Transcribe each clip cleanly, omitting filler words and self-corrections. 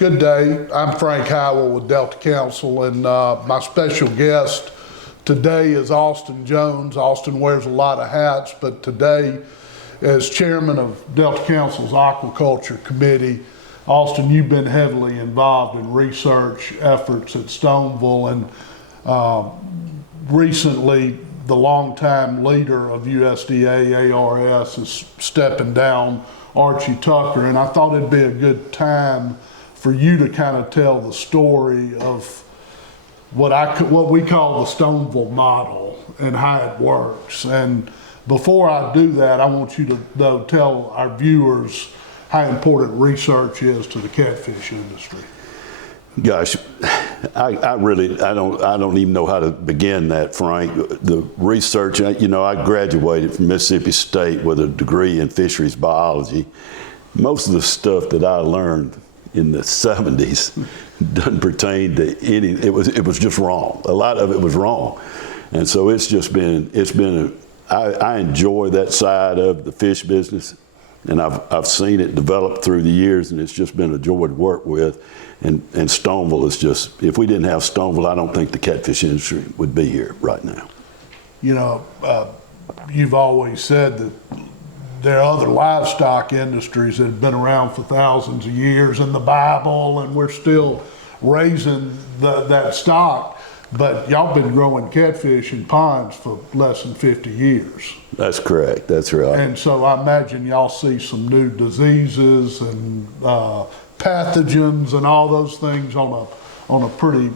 Good day. I'm Frank Howell with Delta Council, and my special guest today is Austin Jones. Austin wears a lot of hats, but today, as chairman of Delta Council's Aquaculture Committee, Austin, you've been heavily involved in research efforts at Stoneville, and recently the longtime leader of USDA ARS is stepping down, Archie Tucker, and I thought it'd be a good time for you to kind of tell the story of what we call the Stoneville model and how it works. And before I do that, I want you to though tell our viewers how important research is to the catfish industry. Gosh, I don't even know how to begin that, Frank. The research, I graduated from Mississippi State with a degree in fisheries biology. Most of the stuff that I learned in the 70s doesn't pertain to any, it was just wrong. A lot of it was wrong. And so I enjoy that side of the fish business, and I've seen it develop through the years, and it's just been a joy to work with. And Stoneville is just, if we didn't have Stoneville, I don't think the catfish industry would be here right now. You know, you've always said that there are other livestock industries that have been around for thousands of years in the Bible, and we're still raising that stock, but y'all been growing catfish in ponds for less than 50 years. That's correct, that's right. And so I imagine y'all see some new diseases and pathogens and all those things on a pretty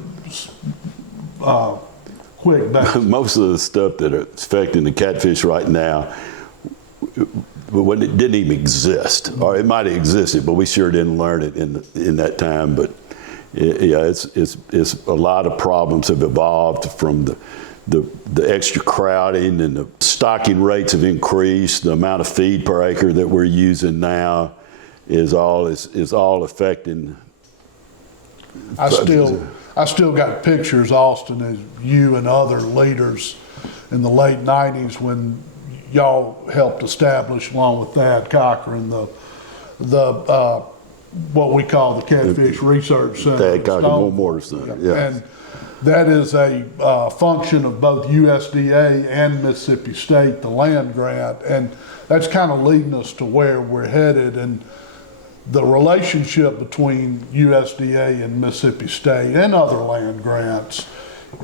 quick basis. Most of the stuff that is affecting the catfish right now, when it didn't even exist, or it might have existed, but we sure didn't learn it in that time. But it's a lot of problems have evolved from the extra crowding, and the stocking rates have increased. The amount of feed per acre that we're using now is all affecting. I still got pictures, Austin, as you and other leaders in the late 90s when y'all helped establish, along with Thad Cochran, the what we call the Catfish Research Center. Thad Cochran Warm Water Center, yeah. And that is a function of both USDA and Mississippi State, the land grant, and that's kind of leading us to where we're headed. And the relationship between USDA and Mississippi State and other land grants,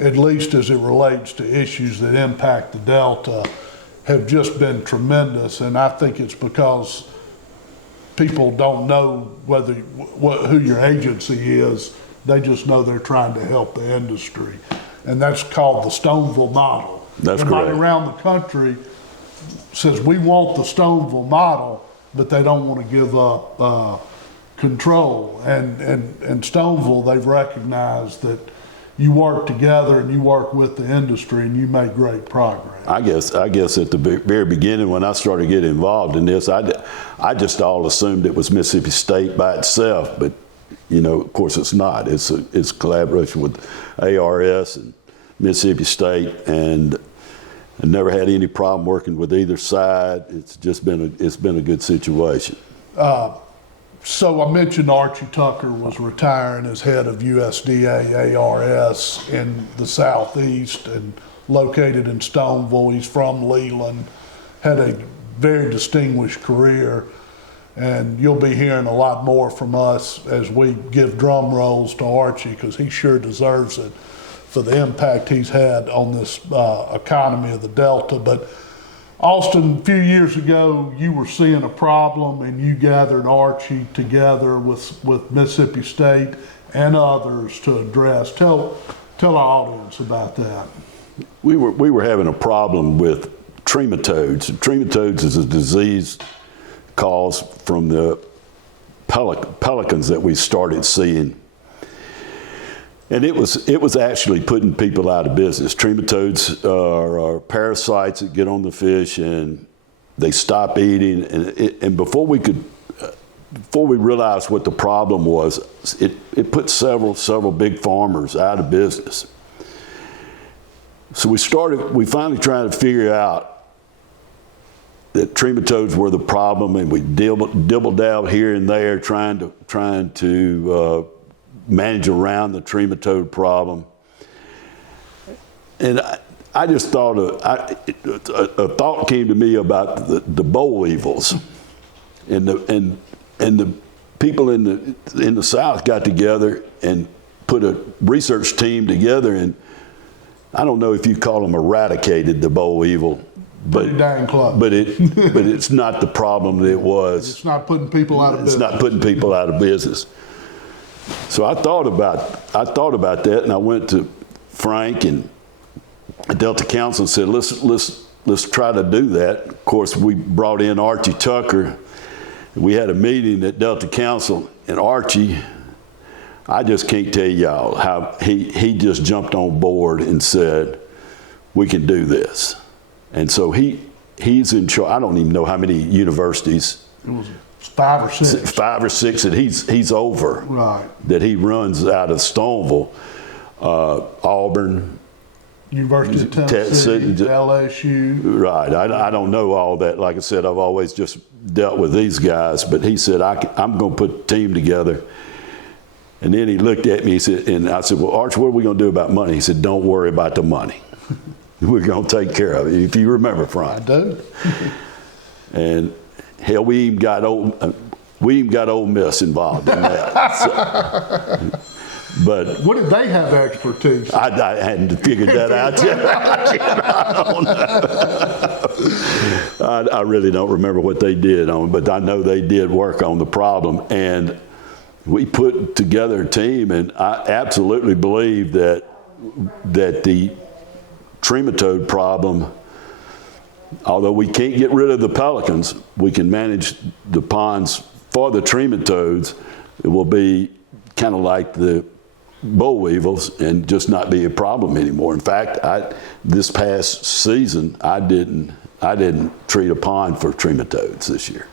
at least as it relates to issues that impact the Delta, have just been tremendous. And I think it's because people don't know who your agency is. They just know they're trying to help the industry. And that's called the Stoneville model. That's Everybody correct. around the country says we want the Stoneville model, but they don't want to give up control. And Stoneville, they've recognized that you work together and you work with the industry and you make great progress. I guess at the very beginning when I started getting involved in this, I just all assumed it was Mississippi State by itself, but of course it's not. It's collaboration with ARS and Mississippi State, and I never had any problem working with either side. It's been a good situation. So I mentioned Archie Tucker was retiring as head of USDA ARS in the Southeast and located in Stoneville. He's from Leland, had a very distinguished career, and you'll be hearing a lot more from us as we give drum rolls to Archie, because he sure deserves it for the impact he's had on this economy of the Delta. But Austin, a few years ago, you were seeing a problem and you gathered Archie together with Mississippi State and others to address. Tell our audience about that. We were having a problem with trematodes. Trematodes is a disease caused from the pelicans that we started seeing. And it was actually putting people out of business. Trematodes are parasites that get on the fish and they stop eating. And before we realized what the problem was, it put several big farmers out of business. So we finally tried to figure out that trematodes were the problem, and we dibbled out here and there trying to manage around the trematode problem. And I just thought a thought came to me about the boll weevils, and the people in the South got together and put a research team together, and I don't know if you call them eradicated the boll weevil, but dang close. but it's not the problem that it was. It's not putting people out of business. It's not putting people out of business. So I thought about that, and I went to Frank and Delta Council and said, let's try to do that. Of course, we brought in Archie Tucker. We had a meeting at Delta Council, and Archie, I just can't tell y'all how he just jumped on board and said, we can do this. And so he's in charge. I don't even know how many universities. It was 5 or 6. 5 or 6 that he's over. Right. That he runs out of Stoneville, Auburn, University of Tennessee, LSU. Right. I don't know all that. Like I said, I've always just dealt with these guys. But he said, I'm going to put a team together. And then he looked at me, and I said, well, Arch, what are we going to do about money? He said, don't worry about the money. We're going to take care of it, if you remember, Frank. I do. And hell, we even got Ole Miss involved in that. So, but what did they have expertise? I hadn't figured that out yet. I don't know. I really don't remember what they did on, but I know they did work on the problem, and we put together a team, and I absolutely believe that the trematode problem, although we can't get rid of the pelicans, we can manage the ponds for the trematodes. It will be kind of like the boll weevils and just not be a problem anymore. In fact, this past season, I didn't treat a pond for trematodes this year,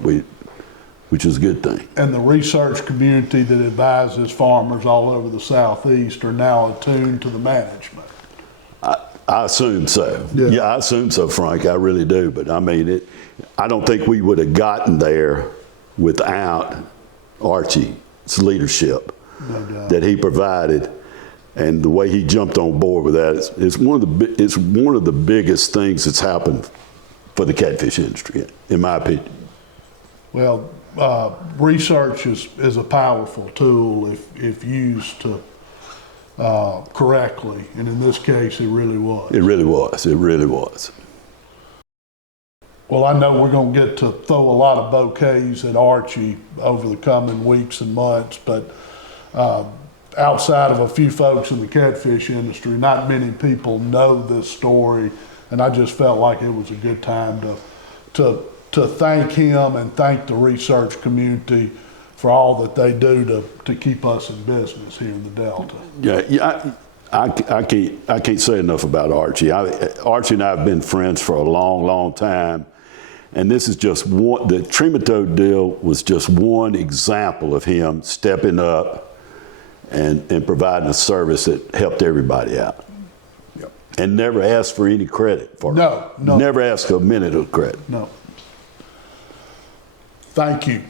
which is a good thing. And the research community that advises farmers all over the Southeast are now attuned to the management. I assume so. Yeah. I assume so, Frank. I really do. But I mean, I don't think we would have gotten there without Archie's leadership that he provided, and the way he jumped on board with that. It's one of the biggest things that's happened for the catfish industry, in my opinion. Well, research is a powerful tool if used to correctly, and in this case, it really was. It really was. It really was. Well, I know we're going to get to throw a lot of bouquets at Archie over the coming weeks and months, but outside of a few folks in the catfish industry, not many people know this story, and I just felt like it was a good time to thank him and thank the research community for all that they do to keep us in business here in the Delta. Yeah, I can't say enough about Archie. Archie and I have been friends for a long, long time, and this is just one. The trematode deal was just one example of him stepping up and providing a service that helped everybody out. Yep. And never asked for any credit for it. No. Never asked a minute of credit. No. Thank you.